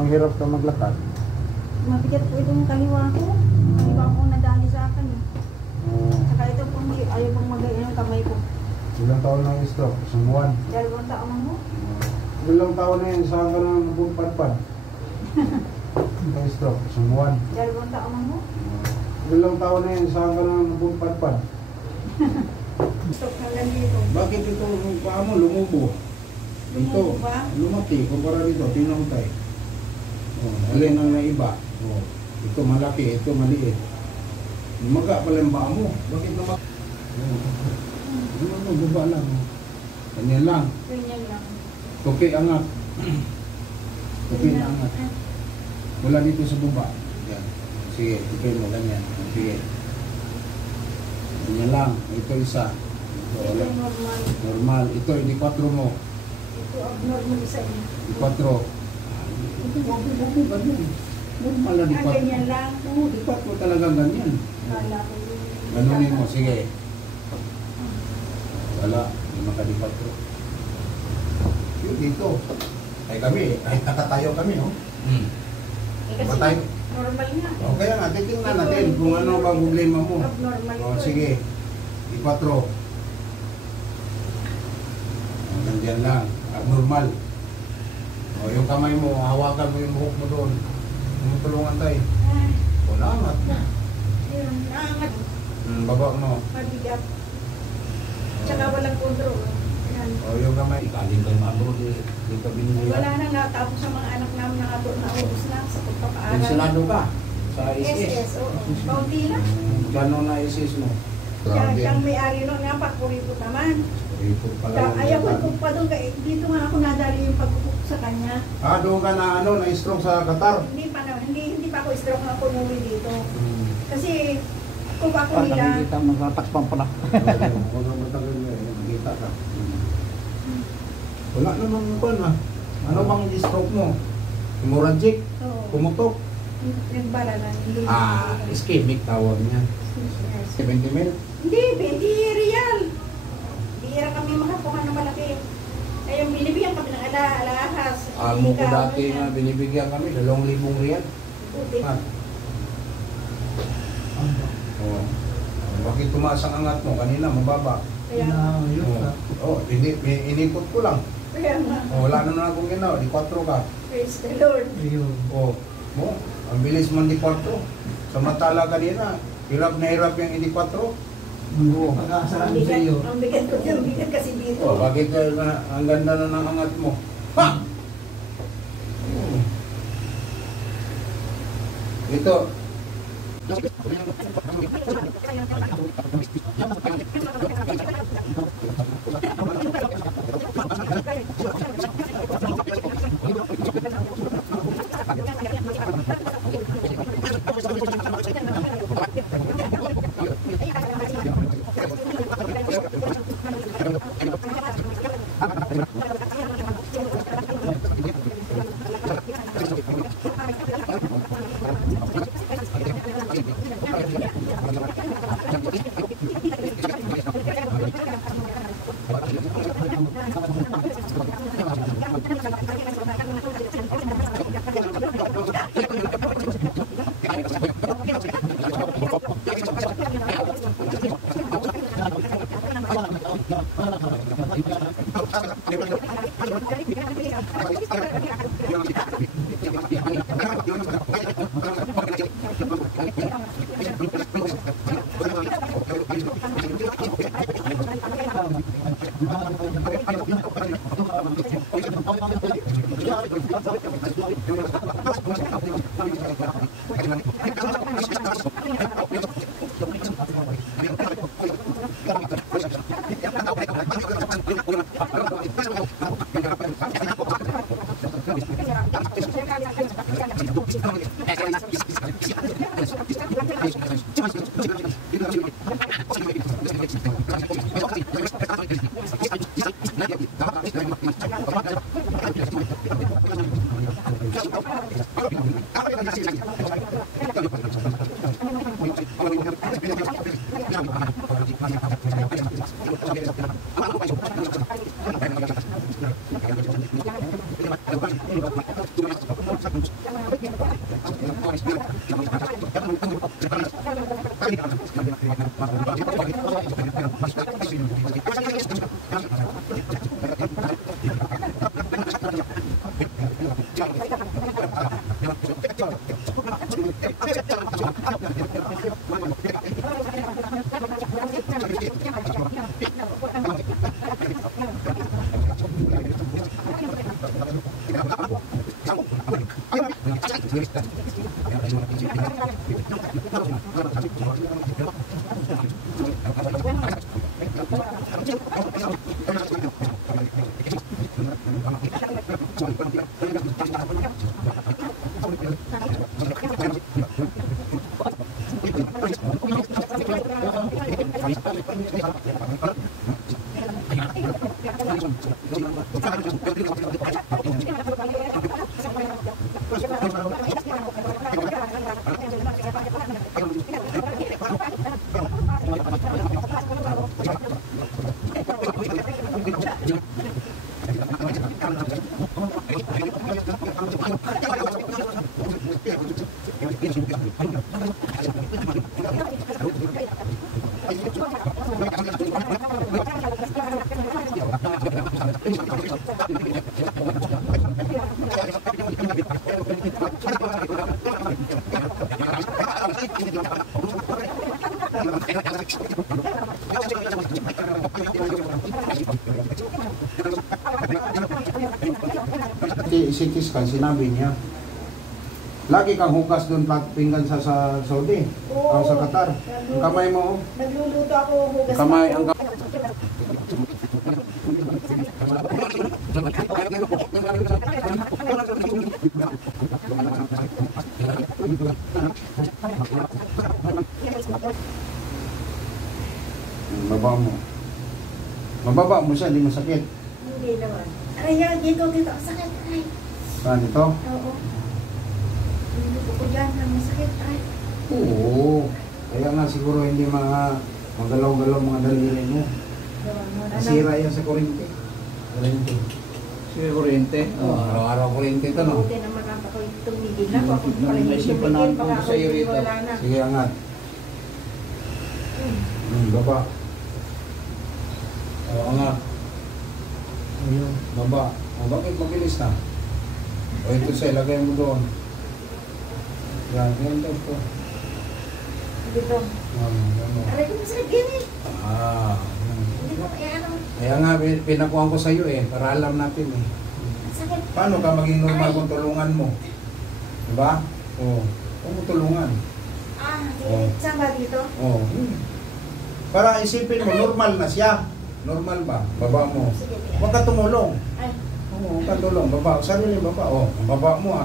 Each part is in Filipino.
Ang hirap ka maglakad. Mabigat po itong kaliwa ko. Kaliwa ko nadali sa akin. Saka ito po ayaw pong magayon ang kamay ko. Ilang taon na yung stroke? Isang buwan? 2 taon na mo. Ilang taon na yun? Saan ka na nabungpadpad? Yung stroke? Isang buwan? 2 taon na mo. Ilang taon na yun? Saan ka na nabungpadpad? Stroke hanggang dito. Bakit ito yung paa mo lumubo? Ito, Lumubo ba? lumaki. Kumpara dito, pinangtay. Alin ang naiba? Ito malaki, ito maliit. Maga pala yung paa mo. Bakit naman? Ano, baba lang. Ganyan lang. Ganyan lang. Okay, angat. Okay na angat. Wala dito sa baba. Yan. Sige, okay mo, ganyan. Sige. Ganyan lang. Ito isa. Ito, Ito wala. normal. Normal. Ito, hindi 4 mo. Ito abnormal isa niya. Hindi 4. Ito, wag mo ganyan. Normal na di 4. Ganyan lang. Oo, di 4 talaga ganyan. Kala ko. Ganunin mo, sige. Wala, hindi makadi 4. Yun dito. Ay kami, kahit nakatayo kami, no? Kasi Matay. normal nga. O kaya nga, titingnan natin kung ano bang problema mo. Abnormal O ito. sige, i-4. Nandiyan lang, abnormal. O yung kamay mo, hawakan mo yung buhok mo doon. Tumutulungan tayo. Ay, O naangat. ayun, naangat. Baba mo. Mabigat. Tsaka walang control. Yan. O yung kamay. Ikaling kayo mabro, di ka binili. Wala na nga, tapos sa mga anak namin naubos na sa pagpapaaral. Pensionado ka sa ISIS. SS, oo. Kaunti lang. Gano'n na ISIS mo? Siyang may-ari nun nga, pagpuripot naman. Ipot pala yung Ayaw ko bata. cook pa doon, dito nga ako nadali yung pagkukuk sa kanya. Doon ka na ano, na-stroke sa Qatar? Hindi pa naman, hindi pa ako stroke na pumuwi dito. Kasi kung ako Para nila, nakikita magtatakpan pala. Huwag kang matagal na eh, makita ka. Wala namang ban ha. Ano bang stroke mo? Hemorrhagic? oo, Pumutok? nagbala na. Hindi, Ischemic tawag niya. 70 mil? Hindi, 20 real. Bihira kami makakuha ng malaki. Ay, yung binibigyan kami ng alahas. Amo ko dati na binibigyan kami, 2,000 riyal. Ha? Oh. Bakit tumaas ang angat mo? Kanina, mababa. Kaya, Hindi, inipot ko lang. kaya nga, Wala na akong ginawa, di 4 ka. praise the Lord. Ang bilis man di 4. Samantala kanina, hirap na hirap yung hindi 4. Ang bigat ko dyan, bigat kasi dito. Bakit ang ganda na ng angat mo? Ha! Ito. CT scan, sinabi niya. Lagi kang hugas doon pinggan sa Saudi. Oo. O sa Qatar. Ang kamay mo. Nagluluto ako, hugas Kamay, ako. ang Baba mo. Mababa mo siya, hindi masakit. Hindi naman. Aray, yan, dito. Sakit, aray. Saan ito? Oo. Niluto ko dyan, masakit, aray. Oo. Kaya nga siguro hindi magalaw-galaw mga daliri mo. Nasira yan sa kuryente. Kuryente. Sige, kuryente. Araw-araw kuryente ito, no? Buti naman ang ako tumigil na. Kung ako pala May hindi isipan tumigil, natin baka kung ako sa iyo rito. wala na. Sige, angat. Baba. O, angat. Ayun, baba. O, bakit mabilis na? O, ito siya, ilagay mo doon. Yan, ganito po. Dito. Gano'n. Aray ko masakit yan eh. Yan. Hindi ko kaya ano. Kaya nga, pinakuhan ko sa iyo para alam natin Masakit. Paano ka maging normal kung tulungan mo? Diba? Oo. Huwag mo tulungan. Oh. Saan ba dito? Oo. Para isipin mo, normal na siya. Normal ba? Baba mo. Sige. Huwag ka tumulong. Ay, Oo, huwag ka tulong. Baba. Sarili baba. Oo, baba mo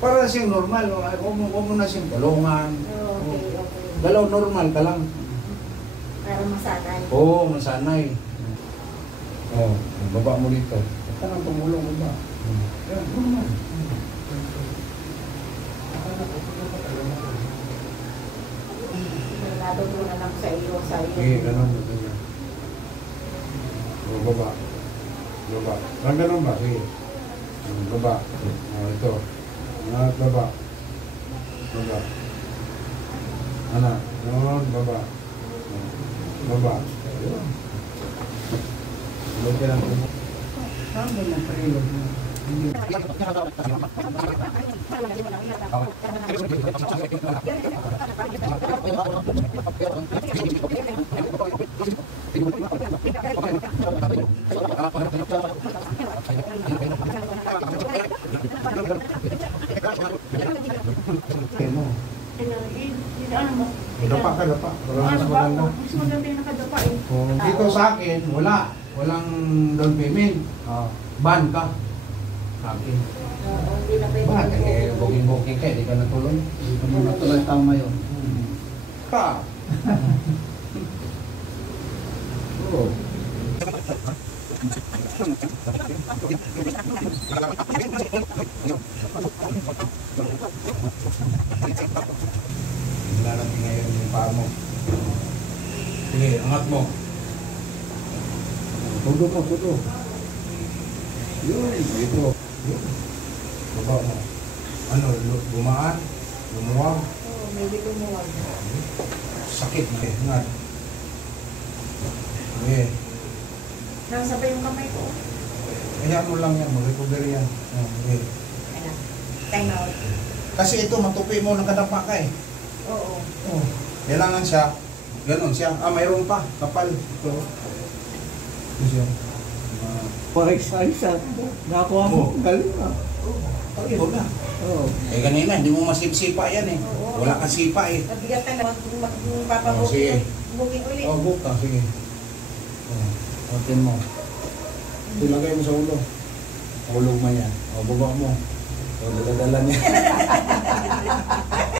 Para siyang normal. Huwag mo na siyang tulungan. okay. Galaw normal ka lang. Para masanay. Oo, masanay. Oo, baba mo dito. Huwag ka nang tumulong. Baba. Yan, normal. Nalado ko na lang sa iyo. Sige, ganun. Ganun. O, baba. Baba. Ganun ba? Sige. Baba. O, ito. Anak, baba. Baba. Anak. Ganun, baba. Baba. Huwag ka lang. Saan ba yung parilog mo? Dapa ka, dapa. Wala mas maganda. Mas maganda yung nakadapa eh. Dito sa akin, wala. Walang down payment. Ban ka. Sa akin. Oo, hindi na pwede. Ban, booking ka, di ka natuloy. Hindi ka muna tuloy, tama yun. Ka. Oo. Lalaki ngayon yung paa mo. Sige, angat mo. Tudo mo, tudo. Yun, ito. Yun. Baba mo. Ano, gumaan, lumuwag, Oo, medyo lumuwag. sakit na eh. Nga. Okay. Nasa pa yung kamay ko. Kaya mo lang yan, mag-recover yan. Okay. Ayan. Time out. Kasi ito, matupi mo, nakadapa ka eh. Oo. Oh. Kailangan siya, ganun siya. Mayroon pa, kapal. Ito. Ito siya. Pa-exercise. Nakuha mo. Oo. Galing ah. Pareho na. Oo. Eh kanina, hindi mo masipsipa yan eh. Oo. Wala kang sipa eh. Nabigat ka na. Oh, Papabukin. sige. Bukin ulit. Oh, buka, sige. Oh, otin mo. Ilagay mo sa ulo. Ulog mo yan. O, baba mo. O, daladala niya.